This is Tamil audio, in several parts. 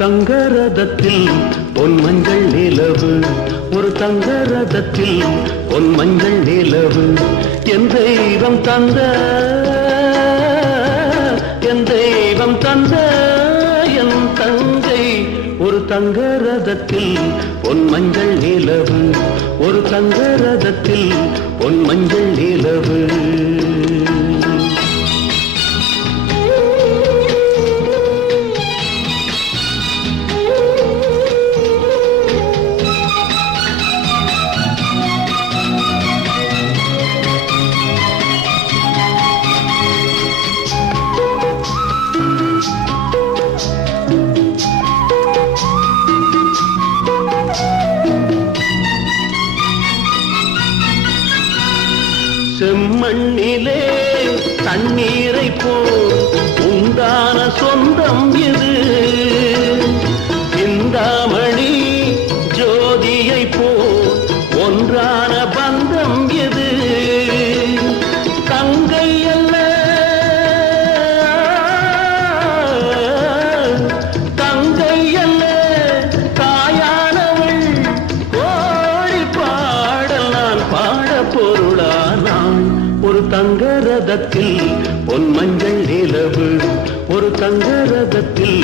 தங்கரதத்தில் பொன் மஞ்சள் நிலவு, ஒரு தங்கரதத்தில் பொன் மஞ்சள் நிலவு. என் தெய்வம் தந்த, என் தெய்வம் தந்த என் தங்கை. ஒரு தங்கரதத்தில் பொன் மஞ்சள் நிலவு, ஒரு தங்கரதத்தில் பொன் மஞ்சள் நிலவு. செம்மண்ணிலே தண்ணீரை போல் உண்டான சொந்தம் இது. சிந்தாமணி ஜோதியை போல் ஒன்றான பந்தம் இது. தங்கை அல்ல தங்கை அல்ல தாயானவள். கோழி பாடல் நான் பாட பொருளானாள். ஒரு தங்கரதத்தில் பொன் மஞ்சள் நிலவு, ஒரு தங்கரதத்தில்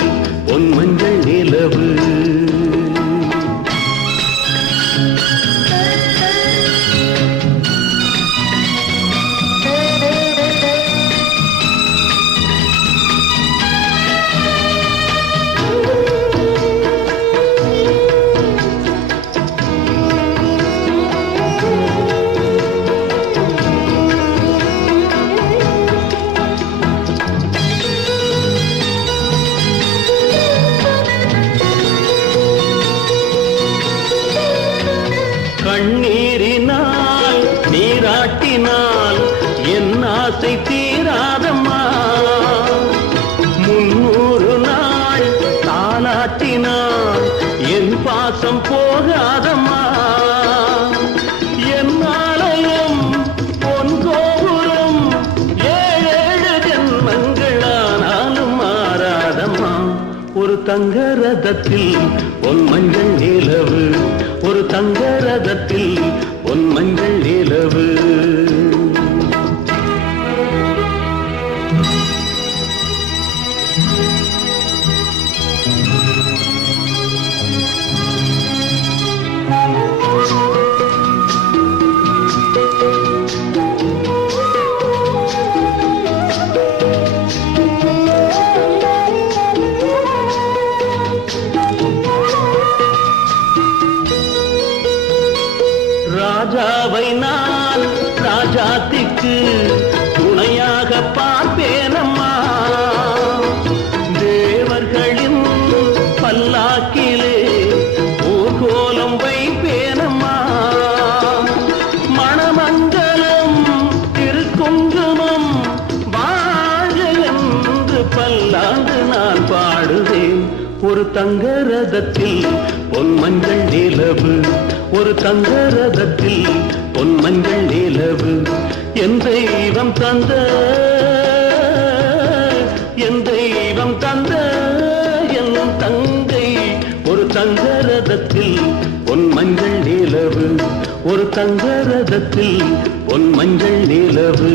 பொன் மஞ்சள் நிலவு. கண்ணீரினால் நீராட்டினால் என் ஆசை தீராதம்மா. 300 நாள் தாலாட்டினால் என் பாசம் போகாதம்மா. என் ஆலயம் பொன் கோபுரம் 7 ஜென்மங்களானாலும் மாறாதம்மா. ஒரு தங்கரதத்தில் பொன் மஞ்சள் நிலவு, ஒரு தங்கரதத்தில் பொன் மஞ்சள் நிலவு. ராஜாவை நான் ராஜாத்திக்கு துணையாக பார்ப்பேனம்மா. தேவர்களின் பல்லாக்கிலே ஊர்கோலம் வைப்பேனம்மா. மணமங்கலம் திருக்குங்குமம் வாழ்க என்று பல்லாண்டு நான் பாடுவேன். ஒரு தங்கரதத்தில் பொன் மஞ்சள் நிலவு, ஒரு தங்கரதத்தில் பொன் மஞ்சள் நிலவு. என் தெய்வம் தந்த, என் தெய்வம் தந்த என் தங்கை. ஒரு தங்கரதத்தில் பொன் மஞ்சள் நிலவு, ஒரு தங்கரதத்தில் பொன் மஞ்சள் நிலவு.